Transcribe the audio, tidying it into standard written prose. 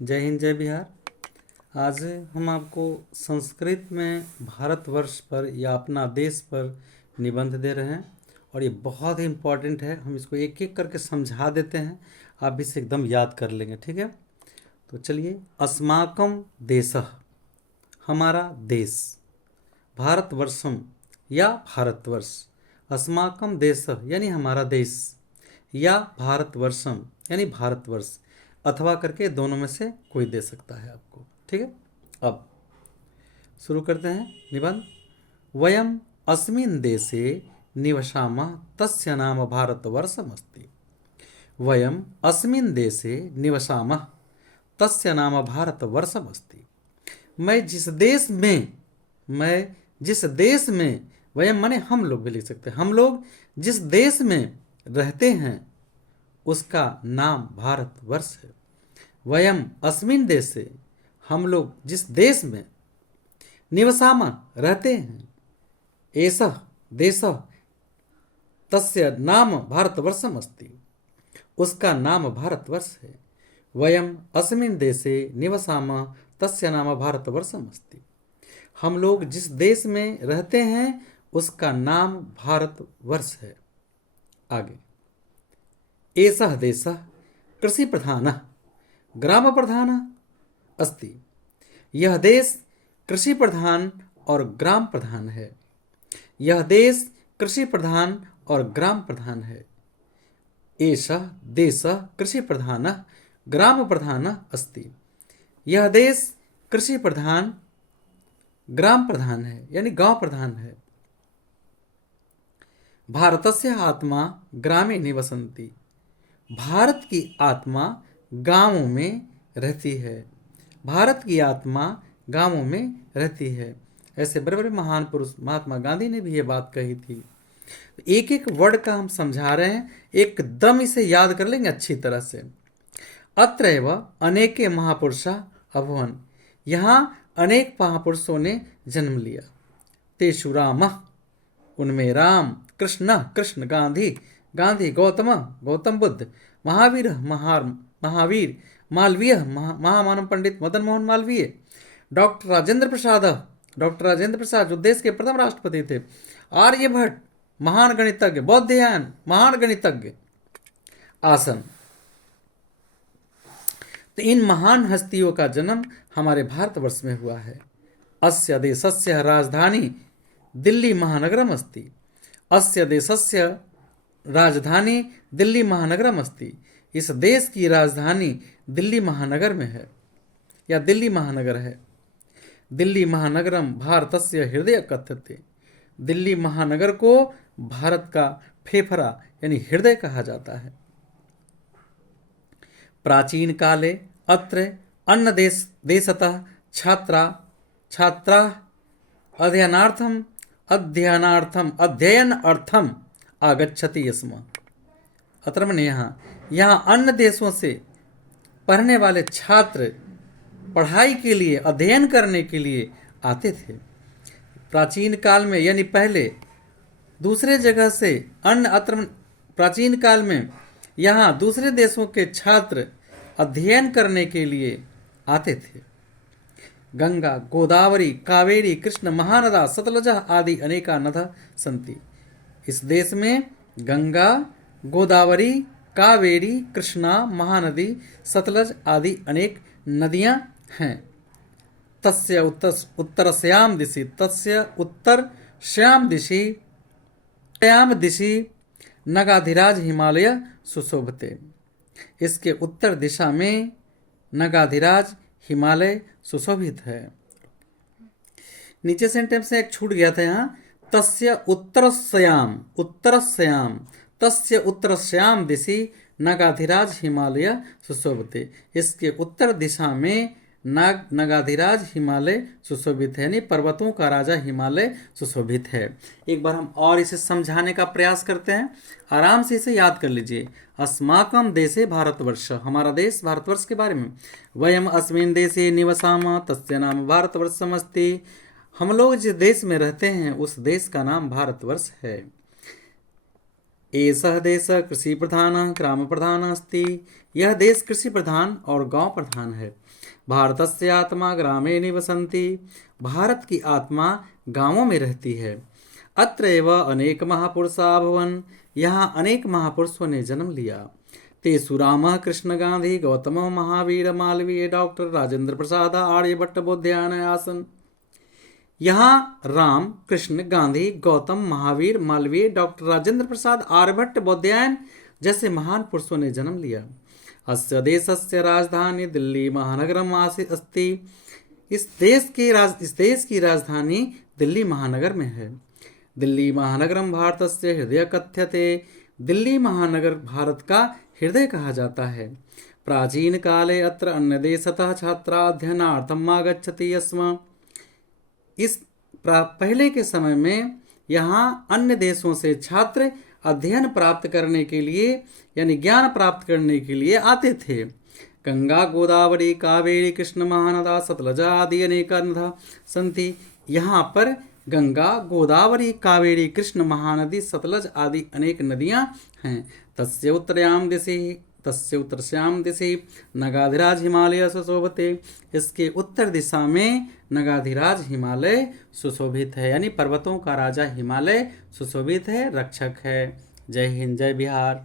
जय हिंद जय बिहार। आज हम आपको संस्कृत में भारतवर्ष पर या अपना देश पर निबंध दे रहे हैं और ये बहुत ही इम्पोर्टेंट है। हम इसको एक एक करके समझा देते हैं, आप इसे एकदम याद कर लेंगे। ठीक है, तो चलिए। अस्माकं देशः, हमारा देश। भारतवर्षम या भारतवर्ष। अस्माकं देशः यानी हमारा देश, या भारतवर्षम यानी भारतवर्ष, अथवा करके दोनों में से कोई दे सकता है आपको। ठीक है, अब शुरू करते हैं निबंध। वयम अस्मिन् देशे निवसामः तस्य नाम भारतवर्षमस्ति। वयम अस्मिन् देशे निवसामः तस्य नाम भारतवर्षमस्ति। मैं जिस देश में, वयम माने हम लोग भी लिख सकते हैं, हम लोग जिस देश में रहते हैं उसका नाम भारतवर्ष है। वयम अस्मिन् देशे, हम लोग जिस देश में, निवसामा रहते हैं, एषः देशः तस्य नाम भारतवर्षम अस्ति, उसका नाम भारतवर्ष है। वयम अस्मिन् देशे निवसामः तस्य नाम भारतवर्षम अस्ति, हम लोग जिस देश में रहते हैं उसका नाम भारतवर्ष है। आगे, एषः देशः कृषि प्रधानः ग्राम प्रधानः अस्ति, यह देश कृषि प्रधान और ग्राम प्रधान है। यह देश कृषि प्रधान और ग्राम प्रधान है। एषः देशः कृषि प्रधानः ग्राम प्रधानः अस्ति, यह देश कृषि प्रधान ग्राम प्रधान है, यानी गांव प्रधान है। भारतस्य आत्मा ग्रामे निवसन्ति, भारत की आत्मा गांवों में रहती है। भारत की आत्मा गांवों में रहती है। ऐसे बड़े बड़े महान पुरुष महात्मा गांधी ने भी ये बात कही थी। एक एक वर्ड का हम समझा रहे हैं, एकदम इसे याद कर लेंगे अच्छी तरह से। अत्रैव अनेके महापुरुषाः अभवन्, यहाँ अनेक महापुरुषों ने जन्म लिया। तेषु रामः, उनमें राम, कृष्ण कृष्ण, गांधी गांधी, गौतम गौतम बुद्ध, महावीर महावीर, मालवीय महामानव पंडित मदन मोहन मालवीय, डॉक्टर राजेंद्र प्रसाद जो देश के प्रथम राष्ट्रपति थे, आर्यभट्ट महान गणितज्ञ, बौद्धयान महान गणितज्ञ आसन। तो इन महान हस्तियों का जन्म हमारे भारतवर्ष में हुआ है। अस्य देशस्य राजधानी दिल्ली महानगरम अस्ति, अस्य देशस्य राजधानी दिल्ली महानगरम अस्ति, इस देश की राजधानी दिल्ली महानगर में है या दिल्ली महानगर है। दिल्ली महानगरम भारतस्य हृदय कथ्यते, दिल्ली महानगर को भारत का फेफड़ा यानी हृदय कहा जाता है। प्राचीन काले अत्र अन्य देशतः छात्रा अध्ययन अर्थम आगच्छति स्म। अत्र मैंने यहाँ अन्य देशों से पढ़ने वाले छात्र पढ़ाई के लिए, अध्ययन करने के लिए आते थे। प्राचीन काल में यानी पहले दूसरे जगह से प्राचीन काल में यहाँ दूसरे देशों के छात्र अध्ययन करने के लिए आते थे। गंगा गोदावरी कावेरी कृष्ण महानदा सतलज आदि अनेका नद संति, इस देश में गंगा गोदावरी कावेरी कृष्णा महानदी सतलज आदि अनेक नदियां हैं। तस्य उत्तरस्याम दिशि नगाधिराज हिमालय सुशोभते, इसके उत्तर दिशा में नगाधिराज हिमालय सुशोभित है। नीचे सेंटेंस में एक छूट गया था यहाँ, तस्य उत्तरस्याम दिशि नगाधिराज हिमालय सुशोभते, इसके उत्तर दिशा में नगाधिराज हिमालय सुशोभित है, यानी पर्वतों का राजा हिमालय सुशोभित है। एक बार हम और इसे समझाने का प्रयास करते हैं, आराम से इसे याद कर लीजिए। अस्माकं देशे भारतवर्ष, हमारा देश भारतवर्ष के बारे में। वयम अस्मिन् देशे निवसामः तस्य नाम भारतवर्षमस्ति, हम लोग जिस देश में रहते हैं उस देश का नाम भारतवर्ष है। एषः देशः कृषि प्रधानः ग्राम प्रधानः अस्ति। यह देश कृषि प्रधान और गांव प्रधान है। भारतस्य आत्मा ग्रामे निवसन्ति। भारत की आत्मा गांवों में रहती है। अत्र एव अनेक महापुरुषा अभवन्। यहाँ अनेक महापुरुषों ने जन्म लिया। तेषु रामः कृष्ण गांधी गौतमः महावीर मालवीय डॉक्टर राजेंद्र प्रसाद आर्यभट्ट बोधायन आसन्। यहाँ राम कृष्ण गांधी गौतम महावीर मालवीय डॉक्टर राजेंद्र प्रसाद आर्यभट्ट बोधायन जैसे महान पुरुषों ने जन्म लिया। अस्य देशस्य राजधानी दिल्ली महानगरम अस्ति। इस देश की राजधानी दिल्ली महानगर में है। दिल्ली महानगरम भारतस्य हृदय कथ्यते। दिल्ली महानगर भारत का हृदय कहा जाता है। प्राचीन काले अत्र अन्यदेशतः छात्रा अध्ययनार्थम आगच्छति स्म। इस पहले के समय में यहाँ अन्य देशों से छात्र अध्ययन प्राप्त करने के लिए यानी ज्ञान प्राप्त करने के लिए आते थे। गंगा गोदावरी कावेरी कृष्ण महानदा सतलजा आदि अनेक नद्यः सन्ति। यहाँ पर गंगा गोदावरी कावेरी कृष्ण महानदी सतलज आदि अनेक नदियाँ हैं। तस्य उत्तरस्यां दिशि नगाधिराज हिमालय सुशोभते। इसके उत्तर दिशा में नगाधिराज हिमालय सुशोभित है, यानी पर्वतों का राजा हिमालय सुशोभित है, रक्षक है। जय हिंद, जय बिहार।